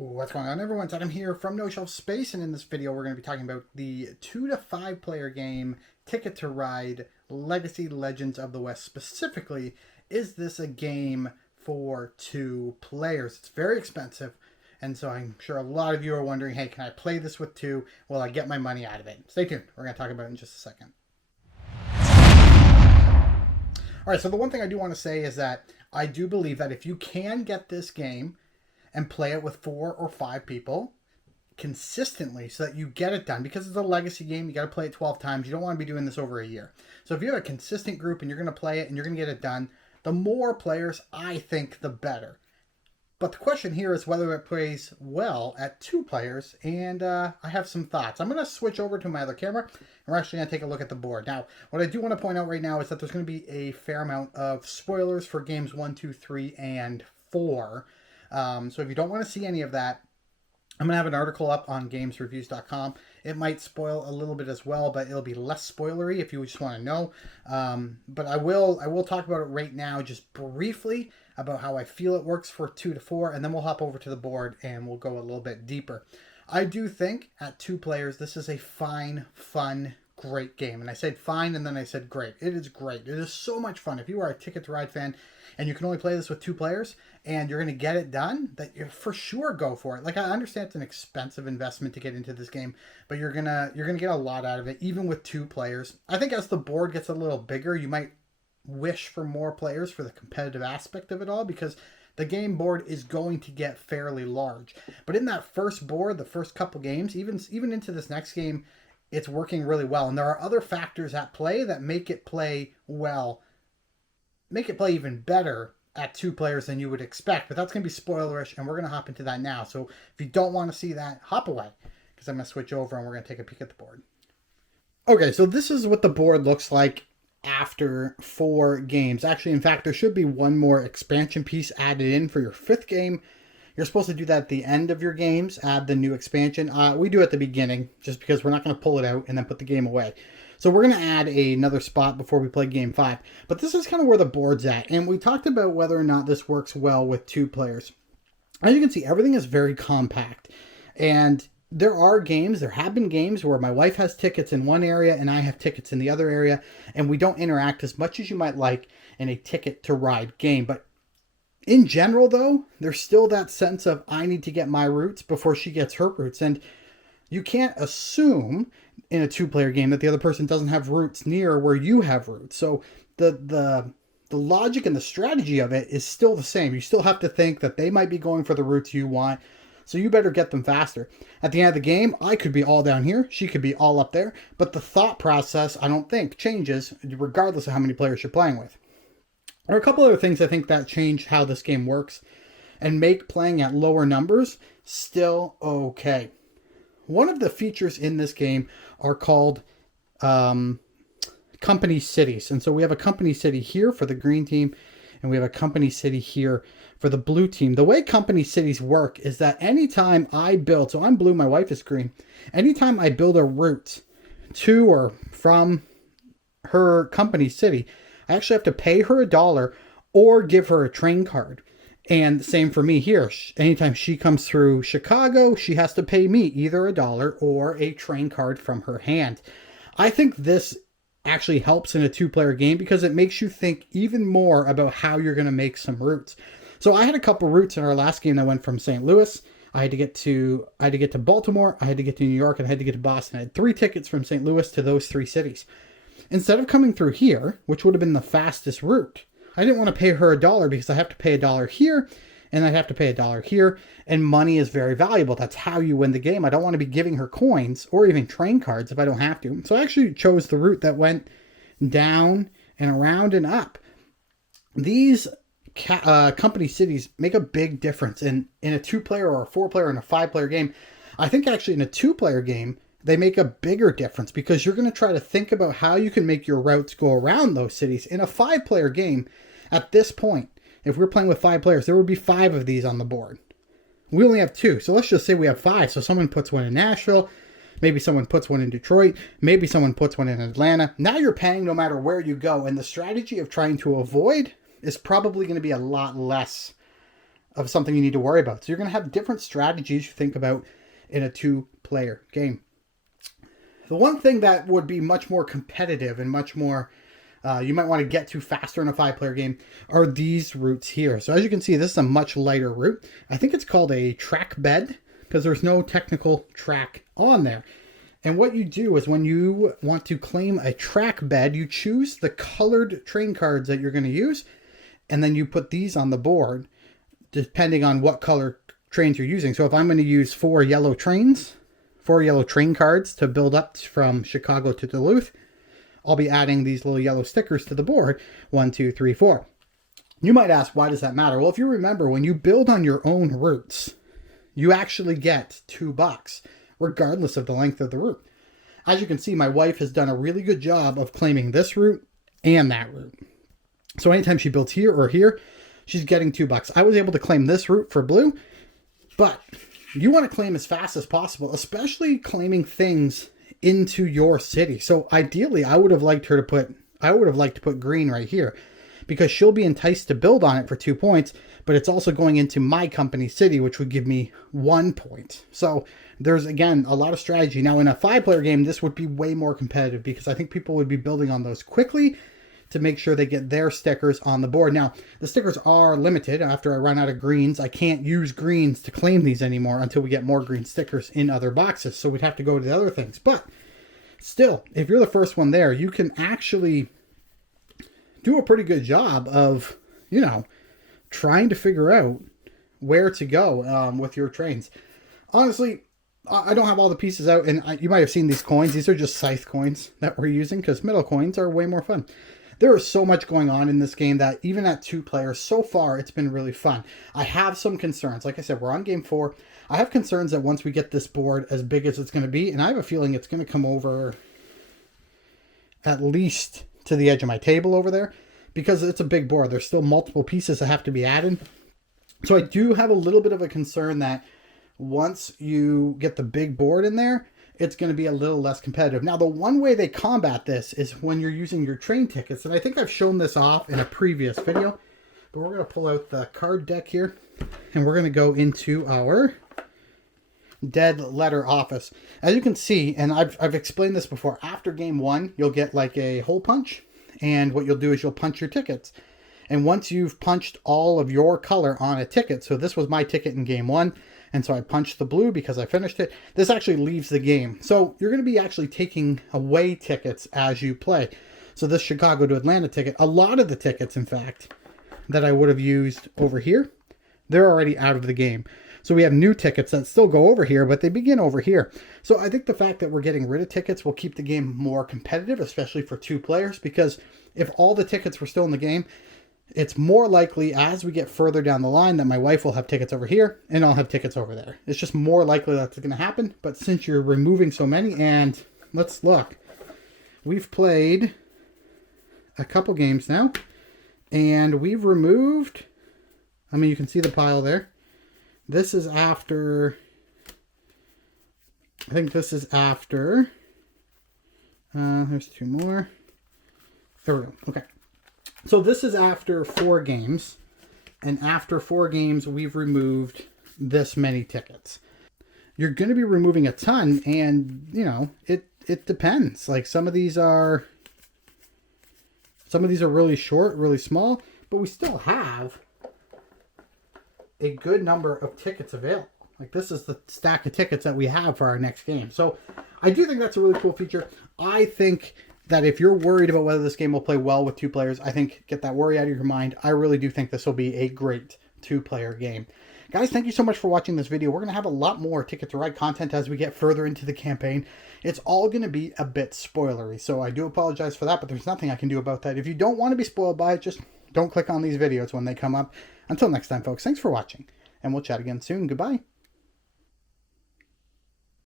What's going on, everyone? It's Adam here from No Shelf Space, and in this video we're going to be talking about the 2 to 5 player game Ticket to Ride Legacy Legends of the West. Specifically, is this a game for 2 players? It's very expensive, and so I'm sure a lot of you are wondering, hey, can I play this with 2? Will I get my money out of it? Stay tuned. We're going to talk about it in just a second. All right, so the one thing I do want to say is that I do believe that if you can get this game and play it with 4 or 5 people consistently so that you get it done, because it's a legacy game, you got to play it 12 times. You don't want to be doing this over a year. So if you have a consistent group and you're going to play it and you're going to get it done, the more players, I think, the better. But the question here is whether it plays well at 2 players, and I have some thoughts. I'm going to switch over to my other camera, and we're actually going to take a look at the board. Now, what I do want to point out right now is that there's going to be a fair amount of spoilers for games 1, 2, 3, and 4. So if you don't want to see any of that, I'm going to have an article up on gamesreviews.com. It might spoil a little bit as well, but it'll be less spoilery if you just want to know. But I will talk about it right now, just briefly, about how I feel it works for 2 to 4, and then we'll hop over to the board and we'll go a little bit deeper. I do think at 2 players, this is a fine, fun, great game. And I said fine, and then I said great. It is great. It is so much fun. If you are a Ticket to Ride fan and you can only play this with 2 players and you're going to get it done, that you for sure go for it. Like, I understand it's an expensive investment to get into this game, but you're gonna get a lot out of it, even with 2 players. I think as the board gets a little bigger, you might wish for more players for the competitive aspect of it all, because the game board is going to get fairly large. But in that first board, the first couple games, even into this next game, it's working really well. And there are other factors at play that make it play well, make it play even better at 2 players than you would expect. But that's going to be spoilerish, and we're going to hop into that now. So if you don't want to see that, hop away, because I'm going to switch over and we're going to take a peek at the board. Okay, so this is what the board looks like after 4 games. Actually, in fact, there should be one more expansion piece added in for your 5th game. You're supposed to do that at the end of your games, add the new expansion. We do at the beginning, just because we're not going to pull it out and then put the game away. So we're going to add another spot before we play game 5. But this is kind of where the board's at. And we talked about whether or not this works well with 2 players. As you can see, everything is very compact. And there have been games where my wife has tickets in one area and I have tickets in the other area, and we don't interact as much as you might like in a Ticket to Ride game. But in general, though, there's still that sense of I need to get my routes before she gets her routes. And you can't assume in a 2-player game that the other person doesn't have routes near where you have routes. So the logic and the strategy of it is still the same. You still have to think that they might be going for the routes you want, so you better get them faster. At the end of the game, I could be all down here, she could be all up there, but the thought process, I don't think, changes regardless of how many players you're playing with. There are a couple other things I think that change how this game works and make playing at lower numbers still okay. One of the features in this game are called company cities. And so we have a company city here for the green team, and we have a company city here for the blue team. The way company cities work is that anytime I build, so I'm blue, my wife is green, anytime I build a route to or from her company city, I actually have to pay her $1 or give her a train card. And same for me here. Anytime she comes through Chicago, she has to pay me either $1 or a train card from her hand. I think this actually helps in a 2-player game because it makes you think even more about how you're going to make some routes. So I had a couple routes in our last game that went from St. Louis. I had to get to Baltimore, I had to get to New York, and I had to get to Boston. I had 3 tickets from St. Louis to those 3 cities. Instead of coming through here, which would have been the fastest route, I didn't want to pay her $1 because I have to pay $1 here and I have to pay $1 here. And money is very valuable. That's how you win the game. I don't want to be giving her coins or even train cards if I don't have to. So I actually chose the route that went down and around and up. These company cities make a big difference in a 2-player or a 4-player and a 5-player game. I think actually in a 2-player game, they make a bigger difference because you're going to try to think about how you can make your routes go around those cities. In a 5-player game, at this point, if we're playing with 5 players, there would be 5 of these on the board. We only have 2, so let's just say we have 5. So someone puts one in Nashville, maybe someone puts one in Detroit, maybe someone puts one in Atlanta. Now you're paying no matter where you go, and the strategy of trying to avoid is probably going to be a lot less of something you need to worry about. So you're going to have different strategies you think about in a 2-player game. The one thing that would be much more competitive and much more you might want to get to faster in a 5-player game are these routes here. So as you can see, this is a much lighter route. I think it's called a track bed because there's no technical track on there. And what you do is when you want to claim a track bed, you choose the colored train cards that you're going to use, and then you put these on the board depending on what color trains you're using. So if I'm going to use 4 yellow train cards to build up from Chicago to Duluth, I'll be adding these little yellow stickers to the board. 1, 2, 3, 4. You might ask, why does that matter? Well, if you remember, when you build on your own routes, you actually get $2, regardless of the length of the route. As you can see, my wife has done a really good job of claiming this route and that route. So anytime she builds here or here, she's getting $2. I was able to claim this route for blue, but you want to claim as fast as possible, especially claiming things into your city. So ideally, I would have liked to put green right here, because she'll be enticed to build on it for 2 points, but it's also going into my company city, which would give me 1 point. So there's, again, a lot of strategy. Now, in a 5-player game, this would be way more competitive because I think people would be building on those quickly to make sure they get their stickers on the board. Now, the stickers are limited. After I run out of greens, I can't use greens to claim these anymore until we get more green stickers in other boxes. So we'd have to go to the other things. But still, if you're the first one there, you can actually do a pretty good job of, trying to figure out where to go with your trains. Honestly, I don't have all the pieces out, and you might have seen these coins. These are just scythe coins that we're using because metal coins are way more fun. There is so much going on in this game that even at 2 players, so far, it's been really fun. I have some concerns. Like I said, we're on game 4. I have concerns that once we get this board as big as it's going to be, and I have a feeling it's going to come over at least to the edge of my table over there, because it's a big board. There's still multiple pieces that have to be added. So I do have a little bit of a concern that once you get the big board in there, it's going to be a little less competitive. Now, the one way they combat this is when you're using your train tickets. And I think I've shown this off in a previous video. But we're going to pull out the card deck here. And we're going to go into our dead letter office. As you can see, and I've explained this before, after game 1, you'll get like a hole punch. And what you'll do is you'll punch your tickets. And once you've punched all of your color on a ticket, so this was my ticket in game 1, and so I punched the blue because I finished it, this actually leaves the game. So you're going to be actually taking away tickets as you play. So this Chicago to Atlanta ticket, a lot of the tickets, in fact, that I would have used over here, they're already out of the game. So we have new tickets that still go over here, but they begin over here. So I think the fact that we're getting rid of tickets will keep the game more competitive, especially for 2 players, because if all the tickets were still in the game, it's more likely as we get further down the line that my wife will have tickets over here and I'll have tickets over there. It's just more likely that's going to happen. But since you're removing so many, and let's look, we've played a couple games now and we've removed, you can see the pile there. This is after, I think this is after, there's 2 more. There we go. Okay. So this is after 4 games, and after 4 games, we've removed this many tickets. You're going to be removing a ton, and, it depends. Like, some of these are really short, really small, but we still have a good number of tickets available. Like, this is the stack of tickets that we have for our next game. So I do think that's a really cool feature. I think that if you're worried about whether this game will play well with 2 players, I think get that worry out of your mind. I really do think this will be a great 2-player game. Guys, thank you so much for watching this video. We're going to have a lot more Ticket to Ride content as we get further into the campaign. It's all going to be a bit spoilery, so I do apologize for that, but there's nothing I can do about that. If you don't want to be spoiled by it, just don't click on these videos when they come up. Until next time, folks, thanks for watching, and we'll chat again soon. Goodbye.